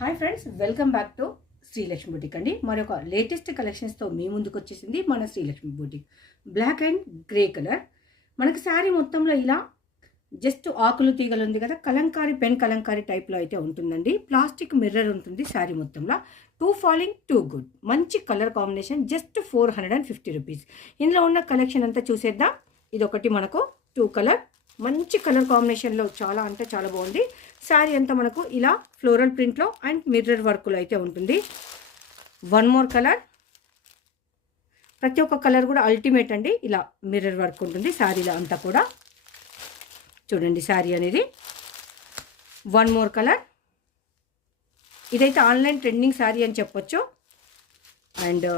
Hi friends, welcome back to Srilakshmi boutique అండి. మరొక latest కలెక్షన్స్తో మీ ముందుకు వచ్చేసింది మన Srilakshmi boutique. Black and grey colour మనకి శారీ మొత్తంలో ఇలా జస్ట్ ఆకులు తీగలు ఉంది కదా, కలంకారీ పెన్ కలంకారీ టైప్లో అయితే ఉంటుందండి. ప్లాస్టిక్ మిర్రర్ ఉంటుంది శారీ మొత్తంలో. టూ ఫాలింగ్ టూ గుడ్, మంచి కలర్ కాంబినేషన్. Just 450 rupees. ఇందులో ఉన్న కలెక్షన్ అంతా చూసేద్దాం. ఇది ఒకటి మనకు టూ కలర్, మంచి కలర్ కాంబినేషన్లో చాలా అంటే చాలా బాగుంది. శారీ అంతా మనకు ఇలా ఫ్లోరల్ ప్రింట్లో అండ్ మిర్రర్ వర్క్లో అయితే ఉంటుంది. వన్ మోర్ కలర్, ప్రతి ఒక్క కలర్ కూడా అల్టిమేట్ అండి. ఇలా మిర్రర్ వర్క్ ఉంటుంది శారీలో అంతా కూడా. చూడండి శారీ అనేది. వన్ మోర్ కలర్, ఇదైతే ఆన్లైన్ ట్రెండింగ్ శారీ అని చెప్పొచ్చు. అండ్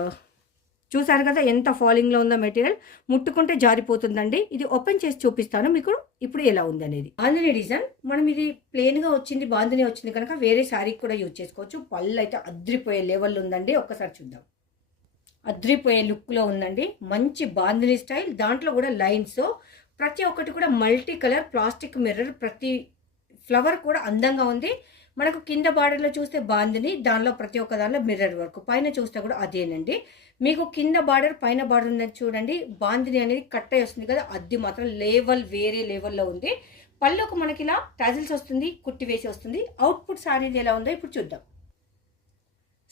చూసారు కదా ఎంత ఫాలింగ్లో ఉందో మెటీరియల్, ముట్టుకుంటే జారిపోతుందండి. ఇది ఓపెన్ చేసి చూపిస్తాను మీకు ఇప్పుడు ఎలా ఉంది అనేది. బాందిని డిజైన్ మనం ఇది ప్లెయిన్గా వచ్చింది, బాందిని వచ్చింది కనుక వేరే శారీకి కూడా యూజ్ చేసుకోవచ్చు. పళ్ళు అయితే అద్రిపోయే లెవెల్లో ఉందండి. ఒక్కసారి చూద్దాం. అద్రిపోయే లుక్లో ఉందండి. మంచి బాందిని స్టైల్, దాంట్లో కూడా లైన్స్, ప్రతి ఒక్కటి కూడా మల్టీ కలర్ ప్లాస్టిక్ మిర్రర్. ప్రతి ఫ్లవర్ కూడా అందంగా ఉంది. మనకు కింద బార్డర్లో చూస్తే బాందిని, దానిలో ప్రతి ఒక్క దానిలో మిర్రర్ వర్క్, పైన చూస్తే కూడా అదేనండి. మీకు కింద బార్డర్ పైన బార్డర్ ఉన్నది చూడండి. బాందిని అనేది కట్ అయి వస్తుంది కదా, అది మాత్రం లెవెల్ వేరే లెవెల్లో ఉంది. పళ్ళుకు మనకి ఇలా టాజిల్స్ వస్తుంది, కుట్టి వేసి వస్తుంది. అవుట్పుట్ శారీది ఎలా ఉందో ఇప్పుడు చూద్దాం.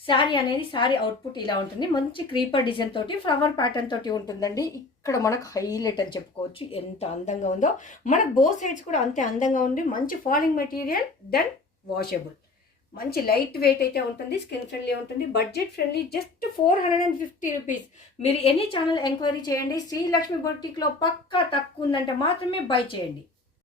శారీ అనేది శారీ అవుట్పుట్ ఇలా ఉంటుంది. మంచి క్రీపర్ డిజైన్ తోటి ఫ్లవర్ ప్యాటర్న్ తోటి ఉంటుందండి. ఇక్కడ మనకు హైలైట్ అని చెప్పుకోవచ్చు. ఎంత అందంగా ఉందో. మనకు బో సైడ్స్ కూడా అంతే అందంగా ఉంది. మంచి ఫాలింగ్ మెటీరియల్, దెన్ వాషబుల్, మంచి లైట్ వెయిట్ అయితే ఉంటుంది. స్కిన్ ఫ్రెండ్లీ ఉంటుంది, బడ్జెట్ ఫ్రెండ్లీ. Just 450 rupees. మీరు ఎనీ ఛానల్ ఎంక్వైరీ చేయండి. శ్రీలక్ష్మి బొటిక్లో పక్కా తక్కువ ఉందంటే మాత్రమే బై చేయండి.